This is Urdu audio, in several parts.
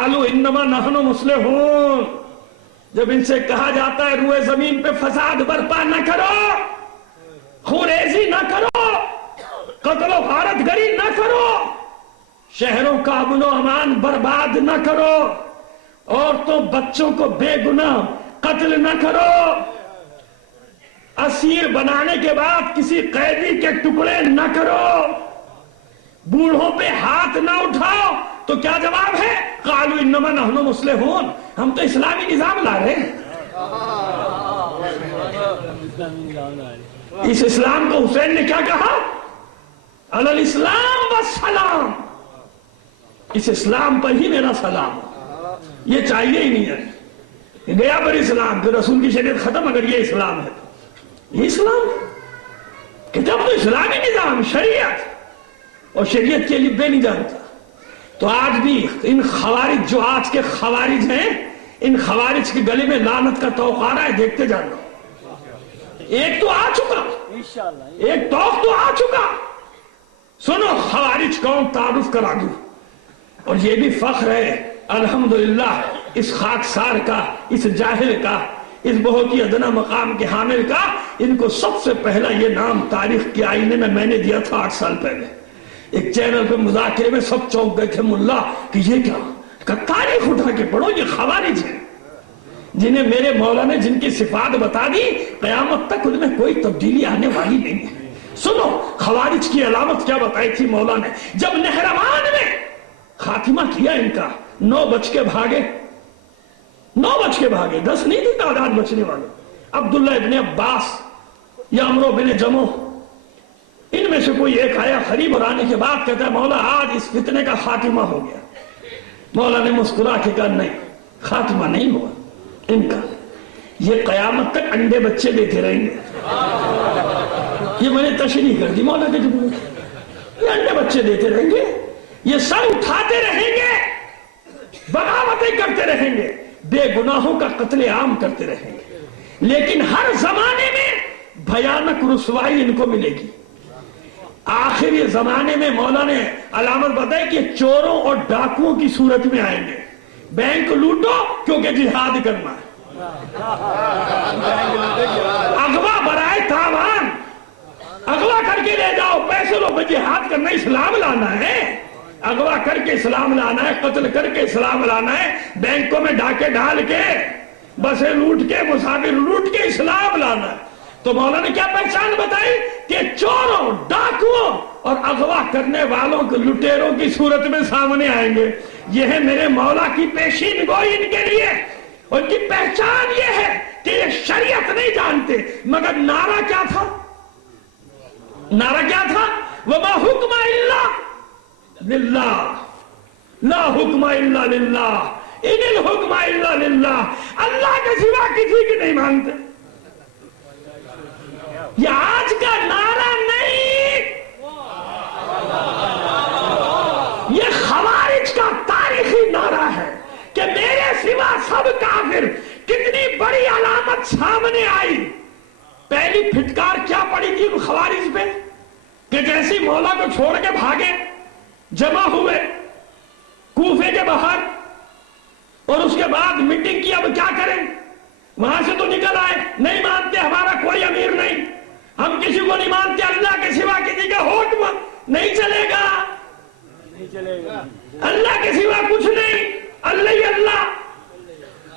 قالوا انما نحن مصلحون، جب ان سے کہا جاتا ہے روئے زمین پہ فساد برپا نہ کرو، خوریزی نہ کرو، قتل و غارت گری نہ کرو، شہروں کا امن و امان برباد نہ کرو، عورتوں بچوں کو بے گناہ قتل نہ کرو، اسیر بنانے کے بعد کسی قیدی کے ٹکڑے نہ کرو، بوڑھوں پہ ہاتھ نہ اٹھاؤ، تو کیا جواب ہے؟ قالوا انما نحن مصلحون، ہم تو اسلامی نظام لا رہے ہیں۔ اس اسلام کو حسین نے کیا کہا؟ علی الاسلام والسلام، اس اسلام پر ہی میرا سلام، یہ چاہیے ہی نہیں ہے، گیا پر اسلام، پھر رسول کی شریعت ختم، اگر یہ اسلام ہے یہ اسلام کہ جب تو اسلامی نظام شریعت، اور شریعت کے لیے بے نہیں جانتا۔ تو آج بھی ان خوارج جو آج کے خوارج ہیں، ان خوارج کے گلے میں لعنت کا توق آ رہا ہے، دیکھتے جانا۔ ایک تو آ چکا، ایک توق تو آ چکا، سنو خوارج کون تعارف کرا دوں، اور یہ بھی فخر ہے الحمدللہ اس خاکسار کا، اس جاہل کا، اس بہت ہی ادنا مقام کے حامل کا۔ ان کو سب سے پہلا یہ نام تاریخ کے آئینے میں نے دیا تھا 8 سال پہلے، ایک چینل پہ مذاکرے میں سب چونک گئے تھے، ملا کہ یہ کیا؟ کہ تاریخ اٹھا کے پڑھو، یہ خوارج ہیں جنہیں میرے مولا نے جن کی صفات بتا دی، قیامت تک ان میں کوئی تبدیلی آنے والی نہیں ہے۔ سنو خوارج کی علامت کیا بتائی تھی مولا نے؟ جب نہروان میں خاتمہ کیا ان کا، 9 بچ کے بھاگے، 9 بچ کے بھاگے، 10 نہیں تھی تعداد بچنے والے، عبداللہ ابن عباس یا عمرو بن جمو، ان میں سے کوئی ایک آیا قریب، اور آنے کے بعد کہتا ہے مولا آج اس فتنے کا خاتمہ ہو گیا۔ مولا نے مسکرا کے کہا نہیں، خاتمہ نہیں ہوا ان کا، یہ قیامت تک انڈے بچے دیتے رہیں گے۔ یہ میں نے تشریح کر دی مولا کے جملے، یہ انڈے بچے دیتے رہیں گے، یہ سر اٹھاتے رہیں گے، بغاوتیں کرتے رہیں گے، بے گناہوں کا قتل عام کرتے رہیں گے، لیکن ہر زمانے میں بھیانک رسوائی ان کو ملے گی۔ آخر یہ زمانے میں مولا نے علامت بتائی کہ چوروں اور ڈاکوؤں کی صورت میں آئیں گے، بینک لوٹو کیونکہ جہاد کرنا ہے، اغوا برائے تاوان، اغوا کر کے لے جاؤ، پیسے لو، جہاد کرنا، اسلام لانا ہے، اغوا کر کے اسلام لانا ہے، قتل کر کے اسلام لانا ہے، بینکوں میں ڈاکے ڈال کے، بسیں لوٹ کے، مسافر لوٹ کے اسلام لانا ہے۔ تو مولا نے کیا پہچان بتائی کہ چوروں، ڈاکوؤں اور اغوا کرنے والوں کے لٹیروں کی صورت میں سامنے آئیں گے۔ یہ ہے میرے مولا کی پیشین گوئی ان کے لیے، ان کی پہچان یہ ہے کہ یہ شریعت نہیں جانتے، مگر نعرہ کیا تھا؟ نعرہ کیا تھا؟ وَمَا حُکْمَ إِلَّا لِلَّهِ لَا حُکْمَ إِلَّا لِلَّهِ إِنِ الْحُکْمَ إِلَّا لِلَّهِ، اللہ کے سوا کسی کی نہیں مانتے۔ یہ آج کا نعرہ نہیں، یہ خوارج کا تاریخی نعرہ ہے کہ میرے سوا سب کافر۔ کتنی بڑی علامت سامنے آئی، پہلی پھٹکار کیا پڑی تھی خوارج پہ کہ جیسی مولا کو چھوڑ کے بھاگے، جمع ہوئے کوفے کے باہر، اور اس کے بعد میٹنگ کی، اب کیا کریں؟ وہاں سے تو نکل آئے، نہیں مانتے ہمارا کوئی امیر نہیں، ہم کسی کو نہیں مانتے، اللہ کے سوا کسی کا حکم نہیں چلے گا، اللہ کے سوا کچھ نہیں، اللہ ہی اللہ،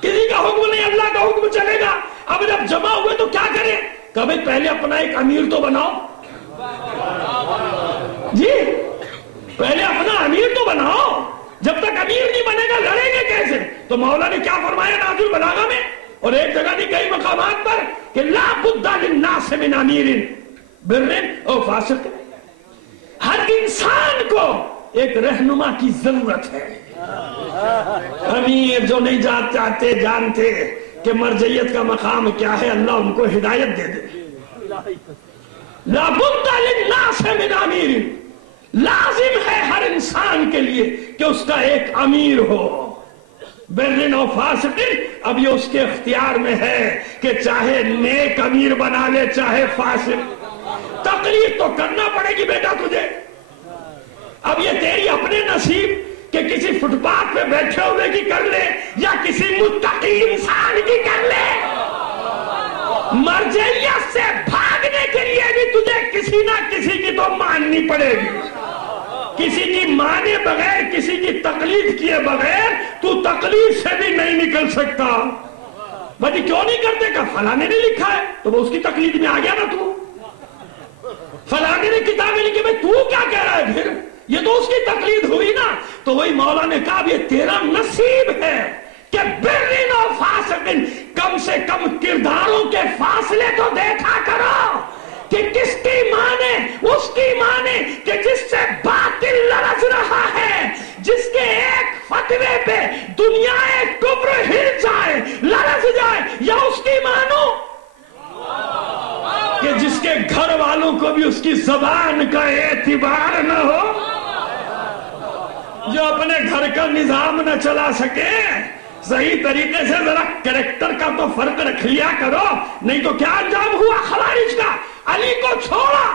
کسی کا حکم نہیں، اللہ کا حکم چلے گا۔ اب جب جمع ہوئے تو کیا کریں؟ کبھی پہلے اپنا ایک امیر تو بناؤ، جی پہلے اپنا امیر تو بناؤ، جب تک امیر نہیں بنے گا لڑیں گے کیسے؟ تو مولا نے کیا فرمایا نہج البلاغہ میں اور ایک جگہ نہیں کئی مقامات پر کہ لا بد للناس من امیر بر او فاسق، ہر انسان کو ایک رہنما کی ضرورت ہے۔ امیر جو نہیں چاہتے جانتے کہ مرجعیت کا مقام کیا ہے، اللہ ان کو ہدایت دے دے۔ لا بد للناس من امیر، لازم ہے ہر انسان کے لیے کہ اس کا ایک امیر ہو، برن و فاسق، اب یہ اس کے اختیار میں ہے کہ چاہے نیک امیر بنا لے چاہے فاسق، تقریر تو کرنا پڑے گی بیٹا تجھے، اب یہ تیری اپنے نصیب کہ کسی فٹ پاتھ پہ بیٹھے ہوئے کی کر لے یا کسی متقی انسان کی کر لے، مرجعیت سے بھاگنے کے لیے بھی تجھے کسی نہ کسی کی تو ماننی پڑے گی. کسی کی مانے بغیر، کسی کی تقلید کیے بغیر تو تقلید سے بھی نہیں نکل سکتا. بھائی کیوں نہیں کرتے؟ کہ فلانے نے لکھا ہے تو وہ اس کی تقلید میں آ گیا نا. تو فلانے نے کتابیں لکھی، بھائی تو کیا کہہ رہا ہے؟ پھر یہ تو اس کی تقلید ہوئی نا. تو وہی مولا نے کہا یہ تیرا نصیب ہے کہ برن و فاسقن، کم سے کم کرداروں کے فاصلے تو دیکھا کرو کہ کس کی مانے، اس کی مانے کہ جس سے باطل لرز رہا ہے، جس کے ایک فتوے پہ دنیا کفر ہل جائے، لرز جائے، یا اس کی مانو کہ جس کے گھر والوں کو بھی اس کی زبان کا اعتبار نہ ہو، جو اپنے گھر کا نظام نہ چلا سکے. صحیح طریقے سے ذرا کریکٹر کا تو فرق رکھ لیا کرو، نہیں تو کیا انجام ہوا خوارج کا؟ علی کو چھوڑا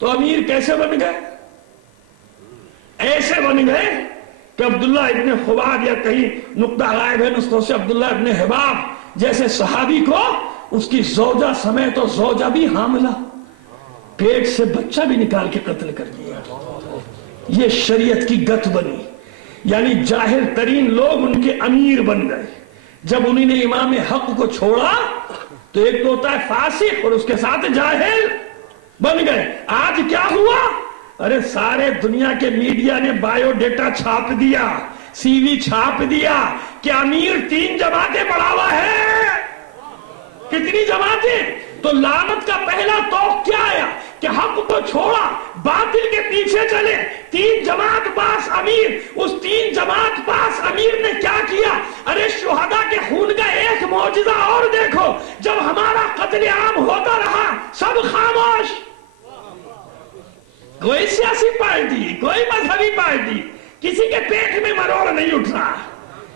تو امیر کیسے بن گئے؟ ایسے بن گئے کہ عبداللہ ابن خباب، یا کہیں نقطہ غائب ہے نسخوں سے، عبداللہ ابن حباب جیسے صحابی کو اس کی زوجہ سمیت، اور زوجہ بھی حاملہ، پیٹ سے بچہ بھی نکال کے قتل کر دیا. یہ شریعت کی گت بنی، یعنی جاہل ترین لوگ ان کے امیر بن گئے. جب انہوں نے امام حق کو چھوڑا تو ایک تو ہوتا ہے فاسق اور اس کے ساتھ جاہل بن گئے. آج کیا ہوا؟ ارے سارے دنیا کے میڈیا نے بایو ڈیٹا چھاپ دیا، سی وی چھاپ دیا کہ امیر 3 جماعتیں پڑھا ہوا ہے. کتنی جماعتیں؟ تو لعنت کا پہلا توق کیا آیا کہ حق کو چھوڑا، باطل کے پیچھے چلے، 3 جماعت پاس امیر. اس 3 جماعت پاس امیر نے کیا کیا؟ ارے شہداء کے خون کا ایک معجزہ اور دیکھو. جب ہمارا قتل عام ہوتا رہا سب خاموش، کوئی سیاسی پارٹی، کوئی مذہبی پارٹی، کسی کے پیٹ میں مروڑ نہیں اٹھ رہا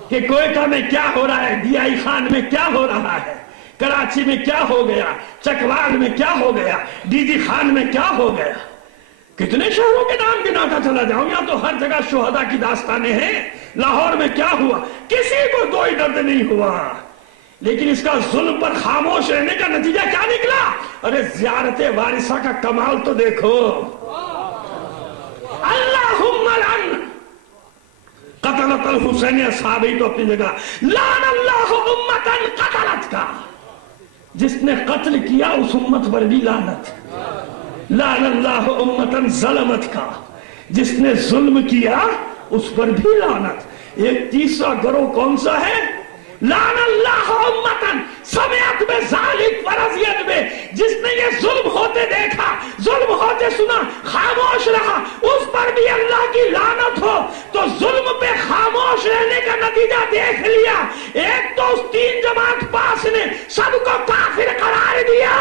کہ کوئٹہ میں کیا ہو رہا ہے، ڈی آئی خان میں کیا ہو رہا ہے، کراچی میں کیا ہو گیا، چکوال میں کیا ہو گیا، ڈی جی خان میں کیا ہو گیا. کتنے شہروں کے نام گناتا چلا جاؤں، یہاں تو ہر جگہ شہداء کی داستانیں ہیں. لاہور میں کیا ہوا، کسی کو کوئی درد نہیں ہوا. لیکن اس کا ظلم پر خاموش رہنے کا نتیجہ کیا نکلا؟ ارے زیارت وارثہ کا کمال تو دیکھو. اللہم لعن قتلت الحسین، اصحابی تو اپنی جگہ، لعن اللہ امتا قتلت کا، جس نے قتل کیا اس امت پر بھی لعنت. لعن اللہ امتا ظلمت کا، جس نے ظلم کیا اس پر بھی لعنت. ایک تیسرا گروہ کون سا ہے؟ لعن اللہ امتا سمعت بذالک ورضیت بہ، جس نے یہ ظلم ہوتے دیکھا، ظلم ہوتے سنا، خاموش رہا، اس پر بھی اللہ کی لعنت ہو. تو ظلم پہ خاموش رہنے کا نتیجہ دیکھ لیا. ایک تو اس 3 جماعت پاس نے سب کو کافر قرار دیا،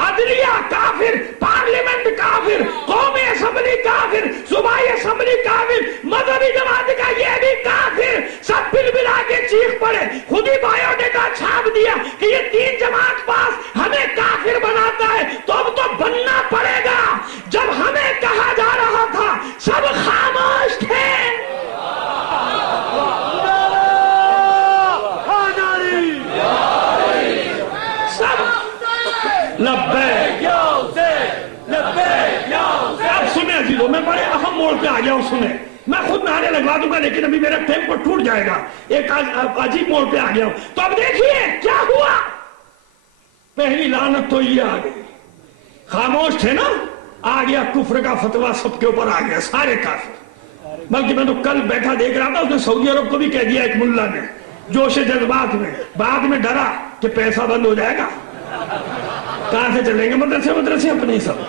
عدلیہ کافر، پارلیمنٹ کافر، قومی اسمبلی کافر، صوبائی اسمبلی کافر، مذہبی جماعت کا یہ بھی کافر. سب بل بلا کے چیخ پڑے، خود ہی بایو ڈیٹا چھاپ دیا کہ یہ 3 جماعت پاس ہمیں کافر بناتا ہے. تو اب تو بننا پڑے گا. جب ہمیں کہا جا رہا تھا سب خاموش تھے. اب سنیں عزیزوں، میں بڑے اہم موڑ پہ آ گیا ہوں. سنیں، میں خود نعرے لگوا دوں گا لیکن ابھی میرا ٹیمپو ٹوٹ جائے گا. ایک عجیب موڑ پہ آ گیا ہوں. تو اب دیکھیے کیا ہوا. پہلی لعنت تو یہ آ گئی، خاموش تھے نا، آ گیا کفر کا فتویٰ، سب کے اوپر آ گیا، سارے کافر. بلکہ میں تو کل بیٹھا دیکھ رہا تھا، اس نے سعودی عرب کو بھی کہہ دیا ایک ملا نے جوش جذبات میں، بعد میں ڈرا کہ پیسہ بند ہو جائے گا، کہاں سے چلیں گے مدرسے اپنے سب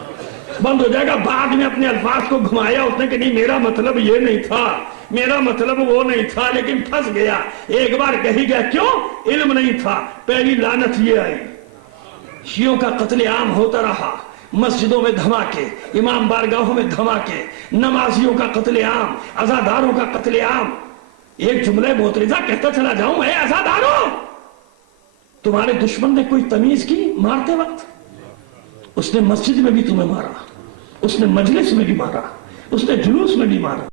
بند ہو جائے گا. بعد میں اپنے الفاظ کو گھمایا اس نے کہ نہیں میرا مطلب یہ نہیں تھا، میرا مطلب وہ نہیں تھا، لیکن پھنس گیا. ایک بار کہی گیا، کیوں؟ علم نہیں تھا. پہلی لعنت یہ آئی. شیعوں کا قتل عام ہوتا رہا، مسجدوں میں دھماکے، امام بارگاہوں میں دھماکے، نمازیوں کا قتل عام، عزاداروں کا قتل عام. ایک جملہ موترزہ کہتا چلا جاؤں، اے عزاداروں، تمہارے دشمن نے کوئی تمیز کی مارتے وقت؟ اس نے مسجد میں بھی تمہیں مارا، اس نے مجلس میں بھی مارا، اس نے جلوس میں بھی مارا.